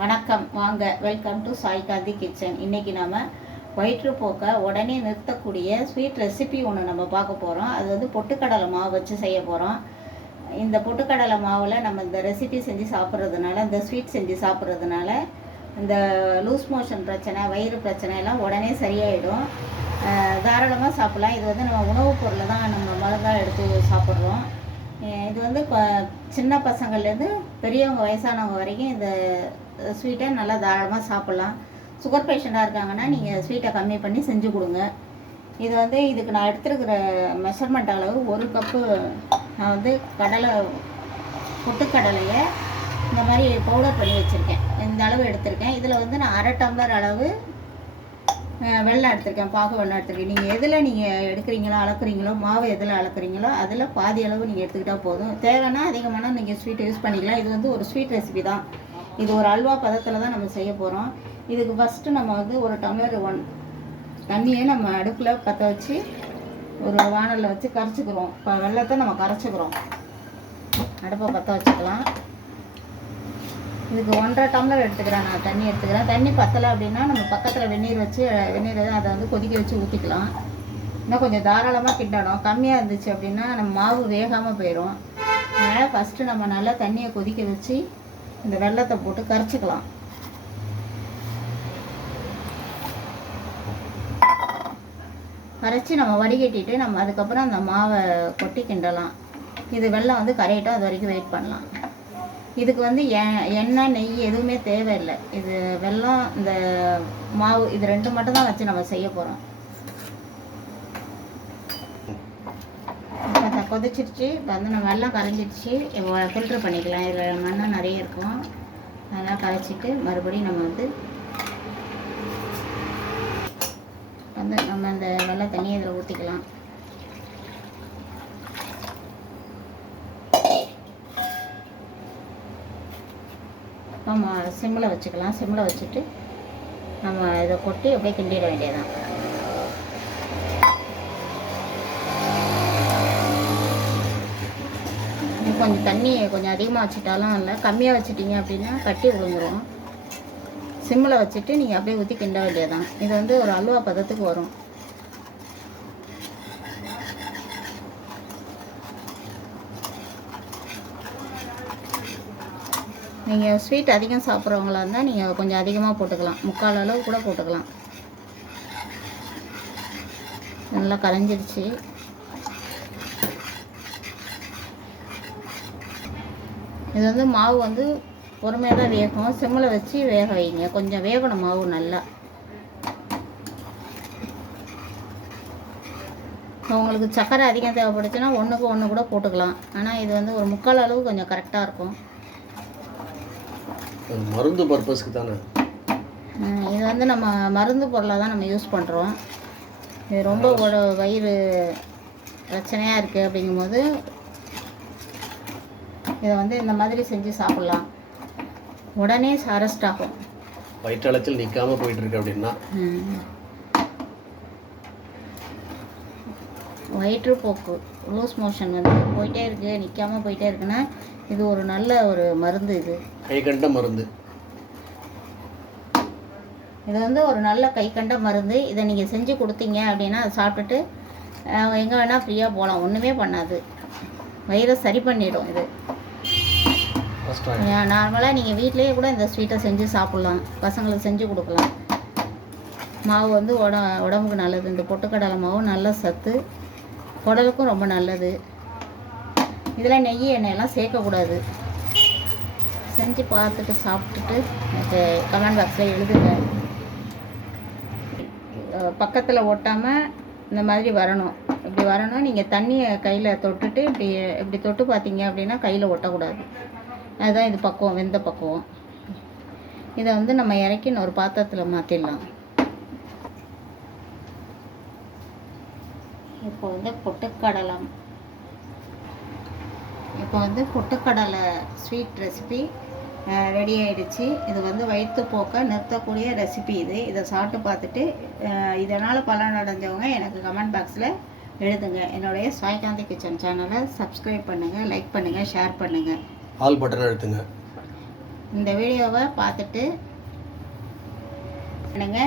வணக்கம். வாங்க welcome to Sai Kanthi kitchen இன்னைக்கு நம்ம வயிற்றுப்போக்க உடனே நிறுத்தக்கூடிய ஸ்வீட் ரெசிபி ஒன்று நம்ம பார்க்க போகிறோம் அது வந்து பொட்டுக்கடலை மாவு வச்சு செய்ய போகிறோம் இந்த பொட்டுக்கடலை மாவில் நம்ம இந்த ரெசிபி செஞ்சு சாப்பிட்றதுனால இந்த ஸ்வீட் செஞ்சு சாப்பிட்றதுனால இந்த லூஸ் மோஷன் பிரச்சனை வயிறு பிரச்சனை எல்லாம் உடனே சரியாயிடும். தாராளமாக சாப்பிட்லாம். இது வந்து நம்ம உணவுப் பொருளை தான் நம்ம மருந்தாக எடுத்து சாப்பிட்றோம். இது வந்து சின்ன பசங்கள்லேருந்து பெரியவங்க வயசானவங்க வரைக்கும் இந்த ஸ்வீட்டை நல்லா தாராளமாக சாப்பிட்லாம். சுகர் பேஷண்ட்டாக இருக்காங்கன்னா நீங்கள் ஸ்வீட்டை கம்மி பண்ணி செஞ்சு கொடுங்க. இது வந்து இதுக்கு நான் எடுத்துருக்கிற மெஷர்மெண்ட் அளவு ஒரு கப்பு நான் வந்து கடலை பொட்டுக்கடலையை இந்த மாதிரி பவுடர் பண்ணி வச்சுருக்கேன். இந்த அளவு எடுத்திருக்கேன். இதில் வந்து நான் அரை டம்ளர் அளவு வெள்ளம் எடுத்திருக்கேன் பாகு வெள்ளம் எடுத்திருக்கேன். நீங்கள் எதில் நீங்கள் எடுக்கிறீங்களோ அளக்குறீங்களோ மாவு எதில் அளக்குறீங்களோ அதில் பாதி அளவு நீங்கள் எடுத்துக்கிட்டால் போதும். தேவைன்னா அதிகமான நீங்கள் ஸ்வீட் யூஸ் பண்ணிக்கலாம். இது வந்து ஒரு ஸ்வீட் ரெசிபி தான். இது ஒரு அல்வா பதத்தில் தான் நம்ம செய்ய போகிறோம் இதுக்கு ஃபஸ்ட்டு நம்ம வந்து ஒரு டம்ளர் ஒன் தண்ணியை நம்ம அடுப்பில் பற்ற வச்சு ஒரு வானலில் வச்சு கரைச்சிக்கிறோம். இப்போ வெள்ளத்தை நம்ம கரைச்சிக்கிறோம். அடுப்பை பற்ற வச்சுக்கலாம். இதுக்கு ஒன்றரை டம்ளர் எடுத்துக்கிறேன் நான் தண்ணி எடுத்துக்கிறேன். தண்ணி பத்தலை அப்படின்னா நம்ம பக்கத்தில் வெந்நீர் வச்சு வெந்நீர் அதை வந்து கொதிக்க வச்சு ஊற்றிக்கலாம் இன்னும் கொஞ்சம் தாராளமாக கிண்டணும் கம்மியாக இருந்துச்சு அப்படின்னா நம்ம மாவு வேகாமல் போயிடும் அதனால் ஃபஸ்ட்டு நம்ம நல்லா தண்ணியை கொதிக்க வச்சு இந்த வெள்ளத்தை போட்டு கரைச்சிக்கலாம். கரைச்சி நம்ம வடிகட்டிட்டு நம்ம அதுக்கப்புறம் அந்த மாவை கொட்டி கிண்டலாம். இது வெள்ளம் வந்து கரையிட்டோம். அது வரைக்கும் வெயிட் பண்ணலாம். இதுக்கு வந்து எ- எண்ணெய் நெய் எதுவுமே தேவையில்லை. இது வெல்லம் இந்த மாவு இது ரெண்டு மட்டும் தான் வச்சு நம்ம செய்ய போகிறோம் இப்போ கொதிச்சிருச்சு. இப்போ வந்து நம்ம வெள்ளம் கரைஞ்சிருச்சு. இப்போ ஃபில்ட்ரு பண்ணிக்கலாம். இதில் மண்ணு நிறைய இருக்கும். அதெல்லாம் கரைச்சிட்டு மறுபடியும் நம்ம வந்து வந்து நம்ம அந்த வெள்ளை தண்ணியை இதில் ஊற்றிக்கலாம் நம்ம சிம்மில் வச்சுக்கலாம். சிம்மில் வச்சுட்டு நம்ம இதை கொட்டி அப்படியே கிண்டிட வேண்டியதான் கொஞ்சம் தண்ணி கொஞ்சம் அதிகமாக வச்சுட்டாலும் இல்லை. கம்மியாக வச்சுட்டீங்க அப்படின்னா கட்டி விழுந்துடும் சிம்மில் வச்சுட்டு நீங்கள் அப்படியே ஊற்றி கிண்ட வேண்டியதான் இது வந்து ஒரு அல்வா பதத்துக்கு வரும். நீங்கள் ஸ்வீட் அதிகம் சாப்பிட்றவங்களா இருந்தால் நீங்கள் கொஞ்சம் அதிகமாக போட்டுக்கலாம். முக்கால் அளவு கூட போட்டுக்கலாம். நல்லா கரைஞ்சிருச்சு இது வந்து மாவு வந்து பொறுமையாக தான் வேகும் சிம்மில் வச்சு வேக வைங்க. கொஞ்சம் வேகணும் மாவு நல்லா. உங்களுக்கு சர்க்கரை அதிகம் தேவைப்படுச்சுன்னா ஒன்றுக்கு ஒன்று கூட போட்டுக்கலாம். ஆனால் இது வந்து ஒரு முக்கால் அளவு கொஞ்சம் கரெக்டாக இருக்கும். அது மருந்து பர்பஸ்க்கு தானே? இது வந்து நம்ம மருந்து பொருளாக தான் நம்ம யூஸ் பண்ணுறோம் இது ரொம்ப வயிறு பிரச்சனையாக இருக்குது அப்படிங்கும்போது இதை வந்து இந்த மாதிரி செஞ்சு சாப்பிட்லாம். உடனே அரெஸ்ட் ஆகும். வயிற்றளத்தில் நிற்காம போயிட்டு இருக்கு அப்படின்னா? வயிற்றுப்போக்கு லூஸ் மோஷன் வந்து போயிட்டே இருக்குது நிற்காம போயிட்டே இருக்குன்னா இது ஒரு நல்ல ஒரு மருந்து இது. கை கண்ட மருந்து. இது வந்து ஒரு நல்ல கை கண்ட மருந்து. இதை நீங்கள் செஞ்சு கொடுத்தீங்க அப்படின்னா அதை சாப்பிட்டுட்டு எங்கே வேணால் ஃப்ரீயாக போகலாம் ஒன்றுமே பண்ணாது. வயிறை சரி பண்ணிடும் இது. நார்மலாக நீங்கள் வீட்டிலேயே கூட இந்த ஸ்வீட்டை செஞ்சு சாப்பிட்லாம். பசங்களுக்கு செஞ்சு கொடுக்கலாம். மாவு வந்து உட உடம்புக்கு நல்லது. இந்த பொட்டுக்கடலை மாவு நல்ல சத்து. குடலுக்கும் ரொம்ப நல்லது. இதெல்லாம் நெய் எண்ணெயெல்லாம் சேர்க்கக்கூடாது. செஞ்சு பார்த்துட்டு சாப்பிட்டுட்டு எனக்கு கமெண்ட் பாக்ஸில் எழுதுங்க. பக்கத்தில் ஒட்டாமல் இந்த மாதிரி வரணும். இப்படி வரணும் நீங்கள் தண்ணியை கையில் தொட்டுட்டு இப்படி இப்படி தொட்டு பார்த்தீங்க அப்படின்னா கையில் ஒட்டக்கூடாது. அதுதான் இது பக்குவம் வெந்த பக்குவம். இதை வந்து நம்ம இறக்கி ஒரு பாத்திரத்தில் மாற்றிடலாம் இப்போ வந்து பொட்டுக்கடலம். இப்போ வந்து பொட்டுக்கடலை ஸ்வீட் ரெசிபி ரெடி ஆயிடுச்சு. இது வந்து வயிற்றுப்போக்க நிறுத்தக்கூடிய ரெசிபி இது. இதை சாப்பிட்டு பார்த்துட்டு இதனால் பலன் அடைஞ்சவங்க எனக்கு கமெண்ட் பாக்ஸில் எழுதுங்க. என்னுடைய சாய்காந்தி கிச்சன் சேனலை சப்ஸ்கிரைப் பண்ணுங்கள் லைக் பண்ணுங்கள் ஷேர் பண்ணுங்கள் ஆல் பட்டன் அழுத்துங்க. இந்த வீடியோவை பார்த்துட்டு பண்ணுங்க.